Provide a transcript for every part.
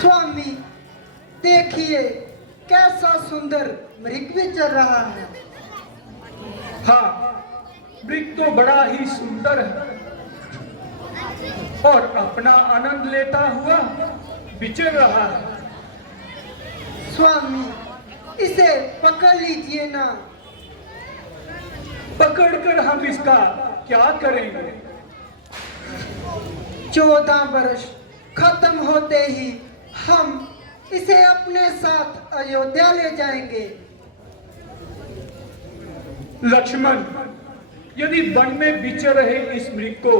स्वामी देखिए कैसा सुंदर मृग विचर रहा है। हाँ, मृग तो बड़ा ही सुंदर है और अपना आनंद लेता हुआ विचर रहा है। स्वामी इसे पकड़ लीजिए ना। पकड़कर हम इसका क्या करेंगे? 14 वर्ष खत्म होते ही हम इसे अपने साथ अयोध्या ले जाएंगे। लक्ष्मण, यदि वन में विचर रहे इस मृग को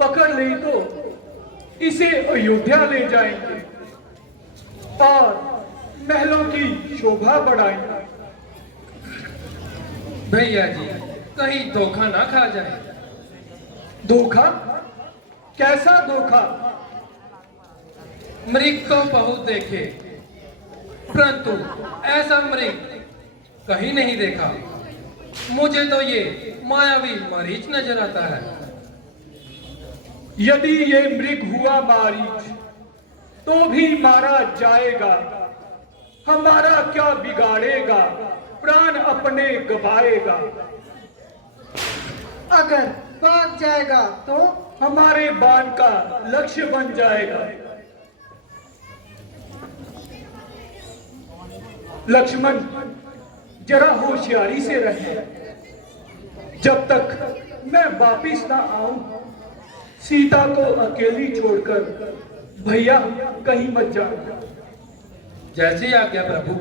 पकड़ ले तो इसे अयोध्या ले जाएंगे और महलों की शोभा बढ़ाएंगे। भैया जी, कहीं धोखा ना खा जाए। धोखा? कैसा धोखा? मृग तो बहुत देखे, परंतु ऐसा मृग कहीं नहीं देखा। मुझे तो ये मायावी मरीच नजर आता है। यदि ये मृग हुआ मारीच तो भी मारा जाएगा। हमारा क्या बिगाड़ेगा? प्राण अपने गवाएगा। अगर भाग जाएगा तो हमारे बाण का लक्ष्य बन जाएगा। लक्ष्मण, जरा होशियारी से रहे। जब तक मैं वापिस ना आऊं, सीता को अकेली छोड़कर भैया कहीं मत जाओ। जैसी आज्ञा प्रभु।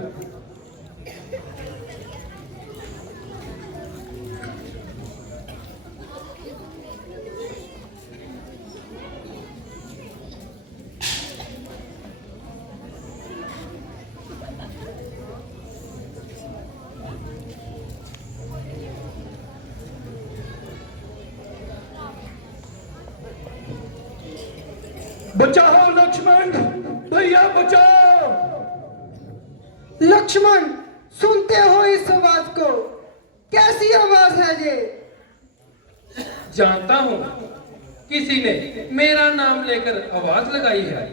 बचाओ लक्ष्मण, भैया बचाओ। लक्ष्मण, सुनते हो इस आवाज को? कैसी आवाज है ये? जानता हूं, किसी ने मेरा नाम लेकर आवाज लगाई है।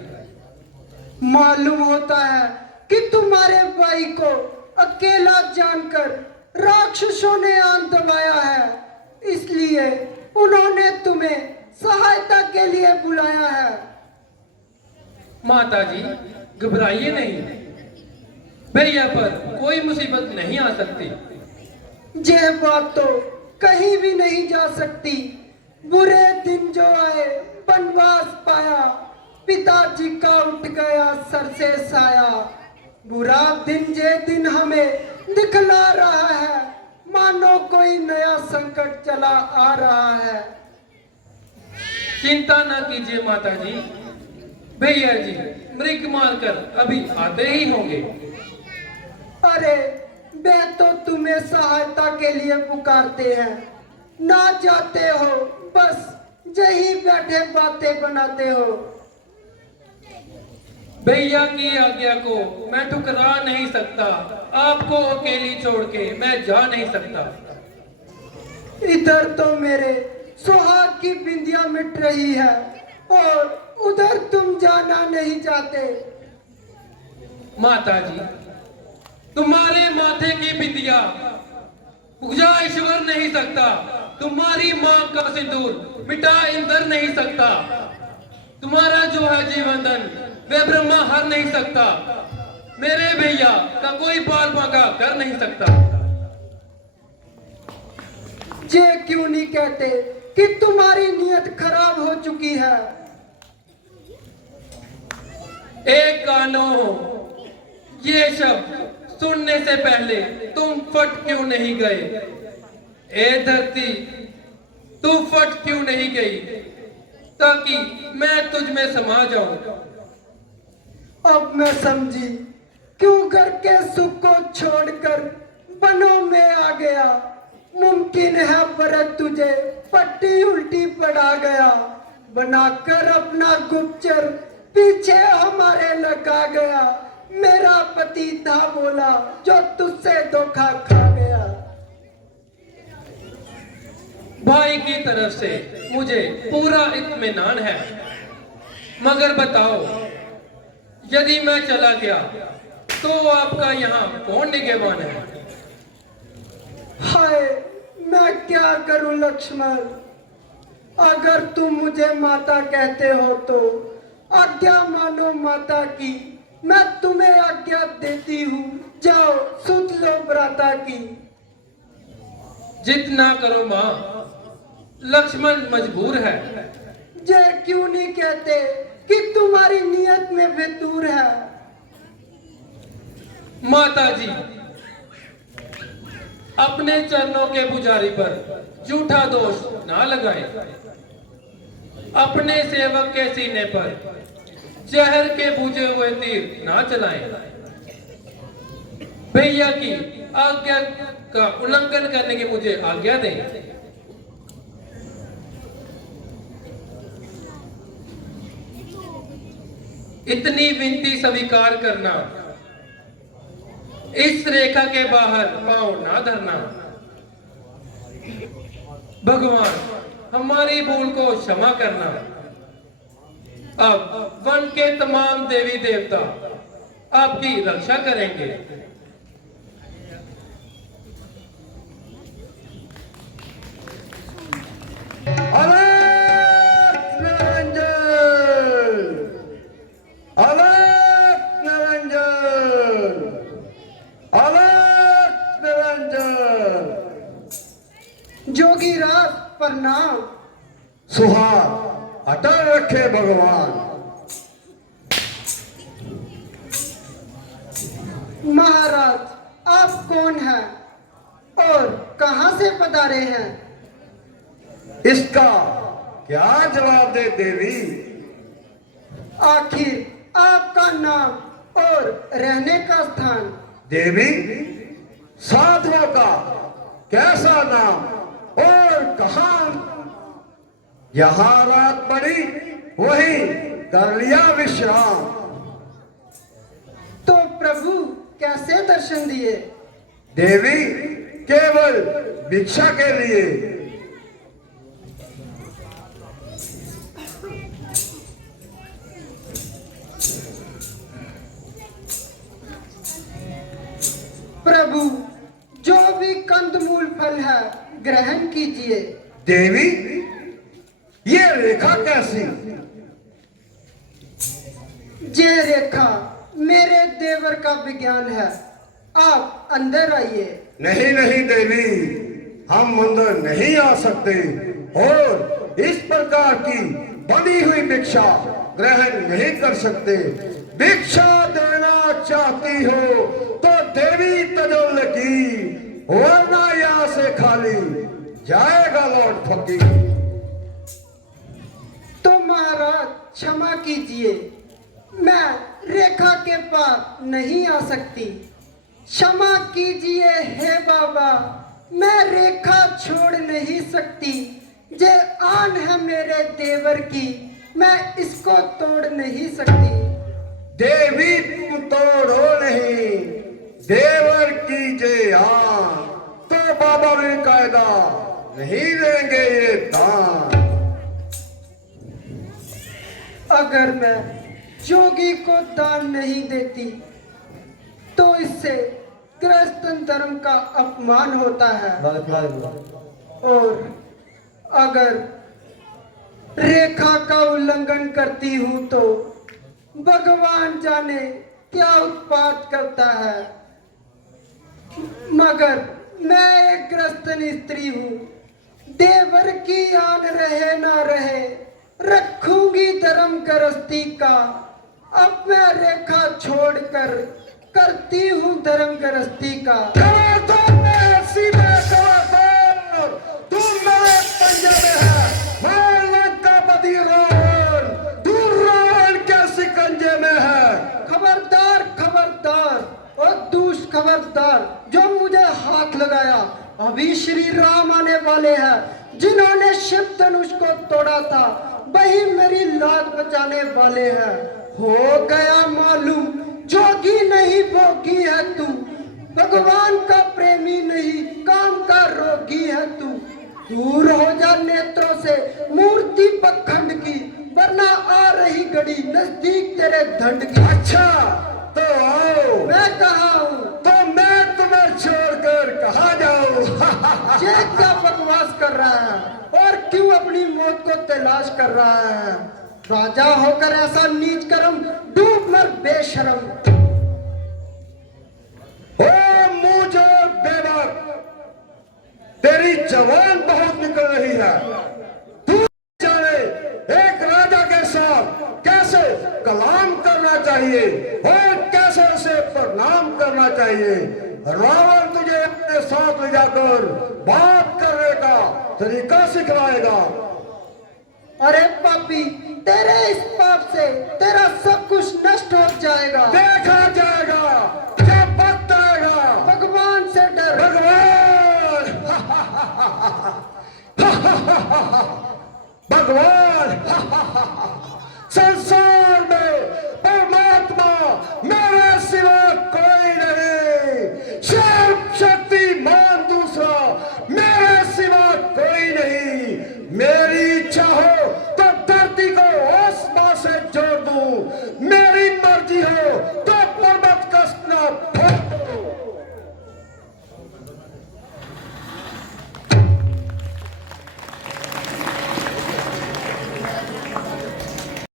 मालूम होता है कि तुम्हारे भाई को अकेला जानकर राक्षसों ने आन दबाया है, इसलिए उन्होंने तुम्हें सहायता के लिए बुलाया है। माता जी, घबराइए नहीं। भैया पर कोई मुसीबत नहीं आ सकती। ये बात तो कहीं भी नहीं जा सकती। बुरे दिन जो आए वनवास पाया, पिताजी का उठ गया सर से साया। बुरा दिन ये दिन हमें दिखला रहा है, मानो कोई नया संकट चला आ रहा है। चिंता ना कीजिए माता जी, भैया जी मृग मारकर अभी आते ही होंगे। अरे वे तो तुम्हें सहायता के लिए पुकारते हैं, ना जाते हो, बस यहीं बैठे बातें बनाते हो। भैया की आज्ञा को मैं ठुकरा नहीं सकता। आपको अकेली छोड़ के मैं जा नहीं सकता। इधर तो मेरे सुहाग की बिंदिया मिट रही है और उधर तुम जाना नहीं चाहते। माता जी, तुम्हारे माथे की बिंदिया पूजा ईश्वर नहीं सकता। तुम्हारी मां का सिंदूर मिटा इंद्र नहीं सकता। तुम्हारा जो है जीवनदान वे ब्रह्मा हर नहीं सकता। मेरे भैया का कोई बाल बांका कर नहीं सकता। ये क्यों नहीं कहते कि तुम्हारी नीयत खराब हो चुकी है? एक कानो, ये शब्द सुनने से पहले तुम फट क्यों नहीं गए? ए धरती, तू फट क्यों नहीं गई ताकि मैं तुझ में समा जाऊं? अब मैं समझी क्यों घर के सुख को छोड़कर वनों में आ गया। मुमकिन है भरत तुझे पट्टी उल्टी पड़ा गया, बनाकर अपना गुप्तचर पीछे हमारे लगा गया। मेरा पति था बोला जो तुझसे धोखा खा गया। भाई की तरफ से मुझे पूरा इत्मीनान है, मगर बताओ यदि मैं चला गया तो आपका यहाँ कौन निगहबान है? हाय, मैं क्या करूं लक्ष्मण। अगर तुम मुझे माता कहते हो तो आज्ञा मानो माता की। मैं तुम्हें आज्ञा देती हूँ, जाओ सुध लो भ्राता की। जितना करो माँ, लक्ष्मण मजबूर है। जय क्यों नहीं कहते कि तुम्हारी नियत में फितूर है। माता जी, अपने चरणों के पुजारी पर झूठा दोष ना लगाएं। अपने सेवक के सीने पर जहर के बुझे हुए तीर ना चलाएं। भैया की आज्ञा का उल्लंघन करने की मुझे आज्ञा दें। इतनी विनती स्वीकार करना, इस रेखा के बाहर पांव ना धरना। भगवान, हमारी भूल को क्षमा करना। अब वन के तमाम देवी देवता आपकी रक्षा करेंगे। Alert Niranjan! Alert Niranjan! Alert Niranjan! जोगीराज प्रणाम। सुहाग अटल रखे भगवान। महाराज, आप कौन हैं और कहां से पधारे हैं? इसका क्या जवाब दे देवी? आखिर आपका नाम और रहने का स्थान? देवी, साधुओं का कैसा नाम और कहां? यहाँ रात पड़ी, वही कर लिया विश्राम। तो प्रभु कैसे दर्शन दिए? देवी, केवल भिक्षा के लिए। प्रभु, जो भी कंदमूल फल है ग्रहण कीजिए। देवी, ये रेखा कैसी? ये रेखा मेरे देवर का विज्ञान है। आप अंदर आइए। नहीं नहीं देवी, हम अंदर नहीं आ सकते और इस प्रकार की बनी हुई भिक्षा ग्रहण नहीं कर सकते। भिक्षा देना चाहती हो तो देवी तजल की, वरना यहाँ से खाली जाएगा लौट फकीर। तो महाराज क्षमा कीजिए, मैं रेखा के पार नहीं आ सकती। क्षमा कीजिए हे बाबा, मैं रेखा छोड़ नहीं सकती। जे आन है मेरे देवर की, मैं इसको तोड़ नहीं सकती। देवी तुम तोड़ो नहीं, देवर की जे आन, तो बाबा भी कायदा नहीं देंगे ये दान। अगर मैं जोगी को दान नहीं देती तो इससे गृहस्थ धर्म का अपमान होता है। और अगर रेखा का उल्लंघन करती हूं तो भगवान जाने क्या उत्पात करता है। मगर मैं एक गृहस्थ स्त्री हूँ, देवर की आन रहे ना रहे, रखूंगी धर्म गृहस्थी का। अब मैं रेखा छोड़कर करती हूँ धर्म गृहस्थी का। तुम मेरे पंजे में है, मैं लंकापति रावण, तू रावण के शिकंजे में है। खबरदार खबरदार और दूष खबरदार, जो मुझे हाथ लगाया। अभी श्री राम आने वाले हैं, जिन्होंने शिव धनुष को तोड़ा था, वही मेरी लाज बचाने वाले हैं। हो गया मालूम, जोगी नहीं भोगी है तू, भगवान का प्रेमी नहीं, काम का रोगी है तू। दूर हो जा नेत्रों से मूर्ति पखंड की, वरना आ रही घड़ी नजदीक तेरे दंड की। अच्छा क्यों अपनी मौत को तलाश कर रहा है? राजा होकर ऐसा नीच कर्म, डूब मर बेशरम। ओ मुझे बेवक, तेरी जवान बहुत निकल रही है। तू जाने एक राजा के साथ कैसे कलाम करना चाहिए और कैसे उसे प्रणाम करना चाहिए। रावण तुझे अपने साथ ले जाकर बात करने का तरीका सिखलाएगा। अरे पापी, तेरे इस पाप से तेरा सब कुछ नष्ट हो जाएगा। देखा जाएगा जब वक्त आएगा। भगवान से डर। भगवान भगवान